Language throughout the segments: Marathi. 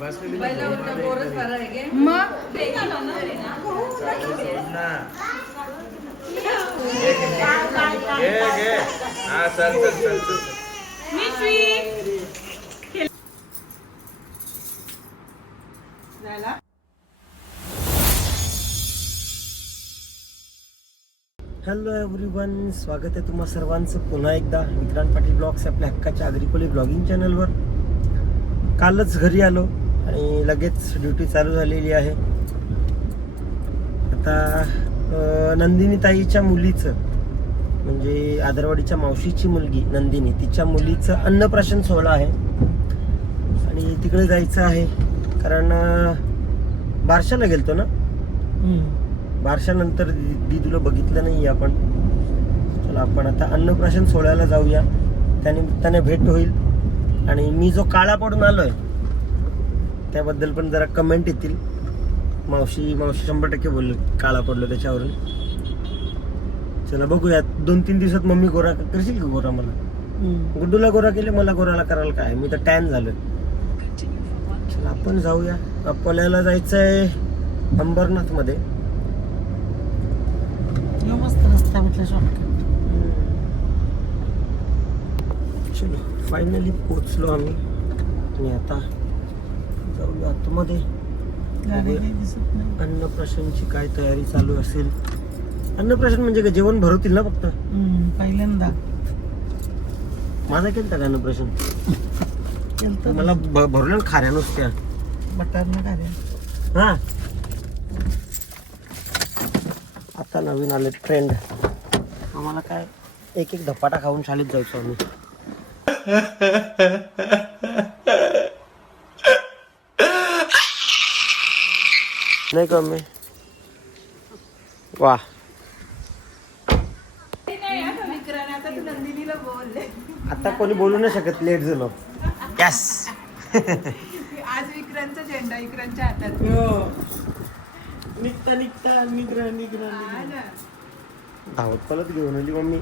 हॅलो एव्हरीवन, स्वागत आहे तुम्हा सर्वांचं पुन्हा एकदा विक्रांत पाटील ब्लॉग्स आपल्या हक्काच्या आग्रिकोली ब्लॉगिंग चॅनलवर. कालच घरी आलो आणि लगेच ड्युटी चालू झालेली आहे. आता नंदिनी ताईच्या मुलीचं म्हणजे आदरवाडीच्या मावशीची मुलगी नंदिनी, तिच्या मुलीचं अन्नप्राशन सोहळा आहे आणि तिकडे जायचं आहे कारण बारशाला गेलतो ना. बारशानंतर दीदूला बघितलं नाही आपण. चला आपण आता अन्नप्राशन सोहळ्याला जाऊया, त्यानिमित्ताने भेट होईल आणि मी जो काळा पडून आलोय त्याबद्दल पण जरा कमेंट येतील. मावशी 100% बोलले काळा पडलो त्याच्यावरून. चला बघूया, 2-3 दिवसात मम्मी गोरा करशील का गोरा? मला गुड्डूला गोरा केले, मला गोराला करायला काय, मी तर टॅन झालोय. चला आपण जाऊया. अकोल्याला जायचंय अंबरनाथ मध्ये. मस्त रस्ता भेटला शॉर्टकट. चलो फायनली पोचलो आम्ही आणि आता जाऊया आतमध्ये. अन्नप्राशनची काय तयारी चालू असेल? अन्नप्राशन म्हणजे काय, जेवण भरवतील ना फक्त? पहिल्यांदा माझा केलं का अन्नप्राशन? मला भरलं खाऱ्या नुसत्या बटर न खाऱ्या. हा आता नवीन आले ट्रेंड. आम्हाला काय एक धपाटा खाऊन शाळेत जायचो आम्ही. नाही का मी? वा आता कोणी बोलू नाही शकत, लेट झालो. यस आज विक्रांतचा झेंडा विक्रांतच्या हातात. निग्रा धावत पलत घेऊन आली मम्मी.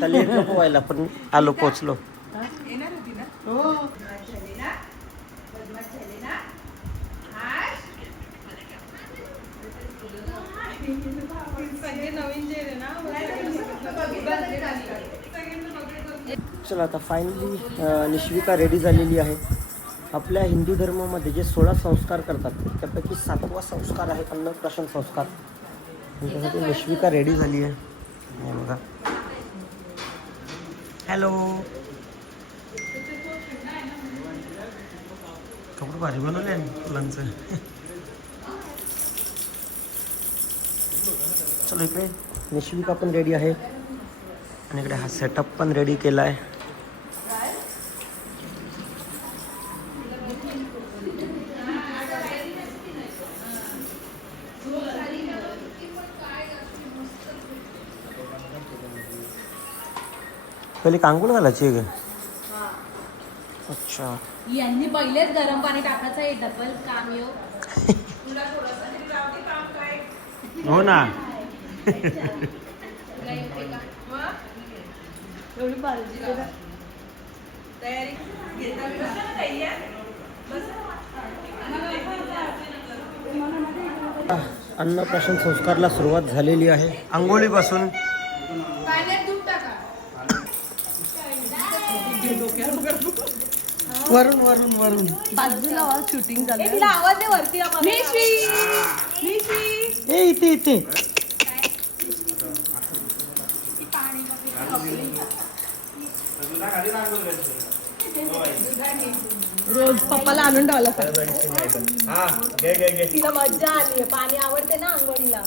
तर लेट नको व्हायला, पण आलो, पोचलो. येणार होती ना? हो. चला आता फायनली निश्विका रेडी झालेली आहे. आपल्या हिंदू धर्मामध्ये जे 16 संस्कार करतात त्यापैकी 7वा संस्कार आहे अन्नप्राशन संस्कार. त्यासाठी निश्विका रेडी झाली आहे. बघा, हॅलो. कपडे भारी बनवले फुलांचं. चलो इकडे निश्विका पण रेडी आहे आणि इकडे हा सेटअप पण रेडी केला आहे. पहिले कांगूळ घालायची आहे का? अच्छा, यांनी पहिलेच गरम पाणी टाकायचं आहे. डबल काम येऊ. हो ना. अन्नप्राशन संस्कारला सुरुवात झालेली आहे. आंघोळीपासून वरून बाजूला शूटिंग चालू. आवाज दे वरती. इथे रोज पप्पाला आणून ठेवायला. तिला मज्जा आली. पाणी आवडते ना आंघोळीला.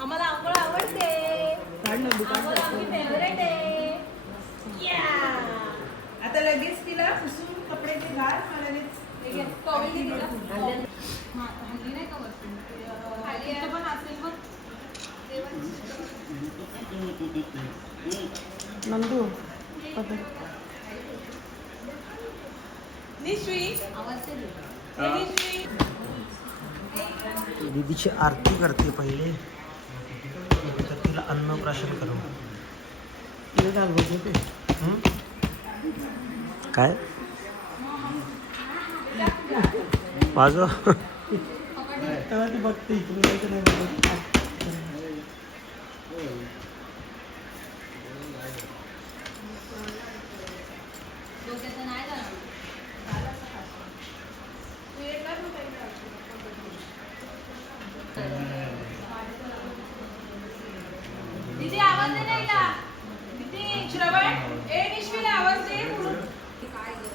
आम्हाला आंघोळ आवडते. आमची फेवरेट आहे. आता लगेच तिला पुसून कपडे ते घाल. मला हल्ली नाही का वरती पण असेल बघ. नंदू निश्वी आवाज दीदीची आरती करते पहिले, तर तिला अन्नप्राशन करू. काय माझं तेव्हा ती बघते इकडे जायचं नाही बघत. डोक्याचं नाही जाणार. दीदी आवाज दे ना हिला. दीदी श्रवण ए निश्विला आवाज दे. काय गं?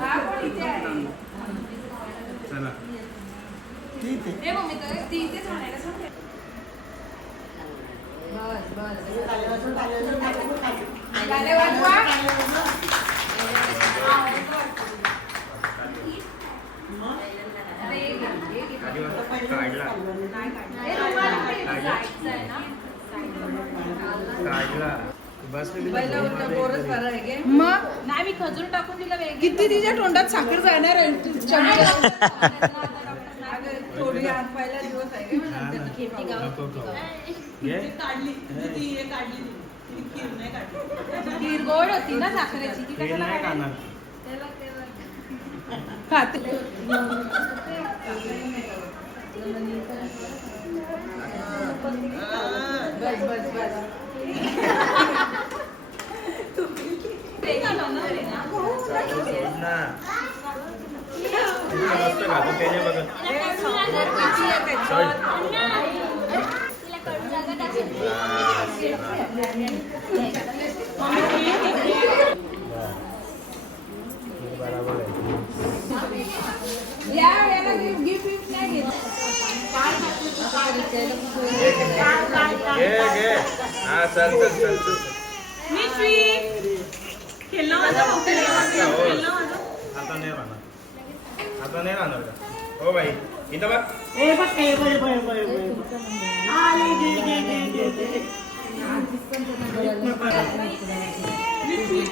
हा कोण इथे आहे? ठीक आहे. ए मम्मी तर ती इथेच राहायला सांग. गाणे वाजवा. मग नाही मी खजूर टाकून दिला वेगळी. किती तिच्या तोंडात साखर जाणार आहे थोडी हात पाहिला दिवस आहे का नंतर खेळती गावात. खीर गोड होती ना साखरेची ती कशाला काढायची? खाते बस बस बस ते का बनवणार आहे ना? तिला कडू लागत असेल. याला गिफ्ट नाही घेत आता नाही राहणार का? हो बाई इथं बघ. ए बघ ए बघ बघ बघ बघ. आले घे.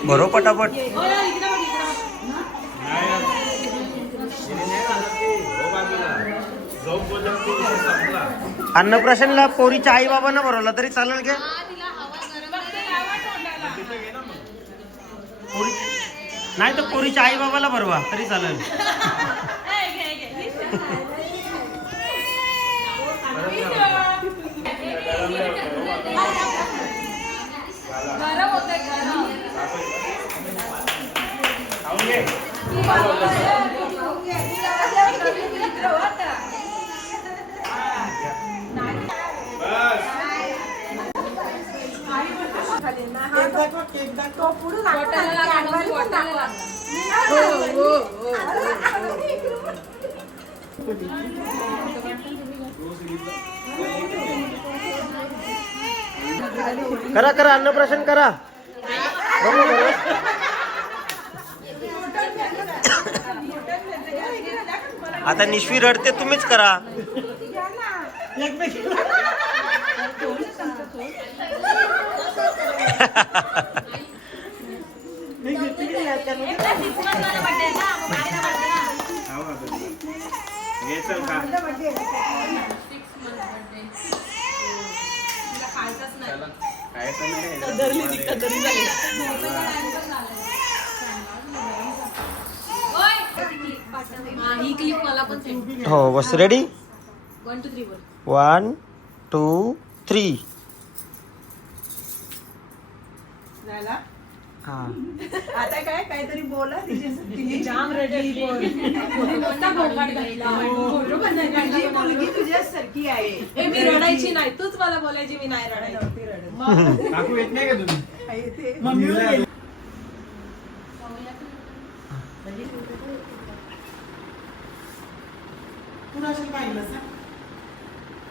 बरो पटापट. अन्नप्राशनला पोरीच्या आई बाबांना भरवला तरी चालेल का? तिला हवा गरम पोरी नाही तर पोरीच्या आई बाबाला भरवा तरी चालेल. गरम होतंय गरम केक दाखव. करा करा अन्नप्राशन करा. बरोबर. आता निश्वी रडते तुम्हीच करा. ही क्लिप मला पण send. हो बस रेडी. 1 2 3 वर. 1 2 3. झाला हा आता काय काहीतरी बोला तिची जाम रेडी बोल. कोणता भोकाड घातला? फोटो बनवायची मुलगी तुझ्यासारखी आहे ए, मी रडायची नाही, तूच मला बोलायची मी नाही रडायची. काकू येत नाही का तुम्ही? येते मम्मी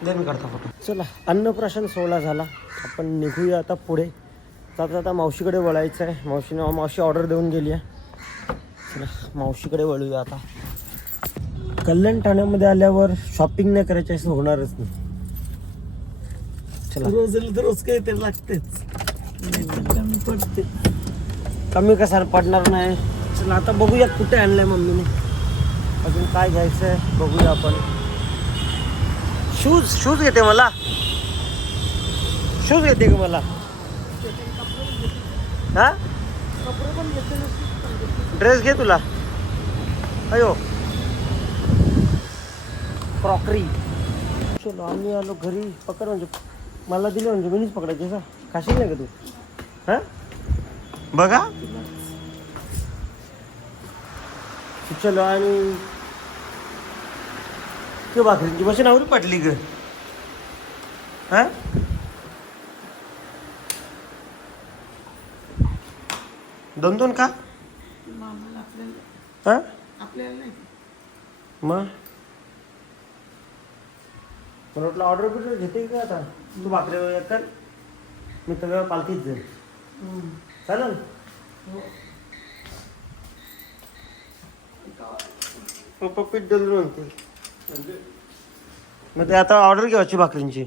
दे मी करता फोटो. चला अन्नप्राशन सोहळा झाला. आपण निघूया आता पुढे. जाता जाता मावशीकडे वळायचं आहे. मावशी ऑर्डर देऊन गेली आहे. चला मावशीकडे वळूया आता. कल्याण ठाण्यामध्ये आल्यावर शॉपिंग नाही करायची असं होणारच नाही. चला रोज रोज काही ते लागतेच. नाही तर कमी पडते. कमी कसा पडणार नाही. चला आता बघूया कुठे आणलंय मम्मीने, अजून काय घ्यायचं आहे बघूया आपण. शूज घेते मला, शूज घेते का मला? हा ड्रेस घे तुला. अयो क्रॉकरी. चलो आम्ही आलो घरी. पकड म्हणजे मला दिले म्हणजे मीच पकडायचे का? खाशील नाही का तू? हा बघा. चलो आणि ते भाकरींची मशीन आवडी पडली ग. हा दोन दोन का? हा मग मला वाटलं ऑर्डर बिर्डर घेते का आता? तू भाकरी कर, मी सगळं पालखीत जाईल. चालेल. पप्पा पीठ दलून म्हणते. मग ते आता ऑर्डर घ्यायची भाकरींची.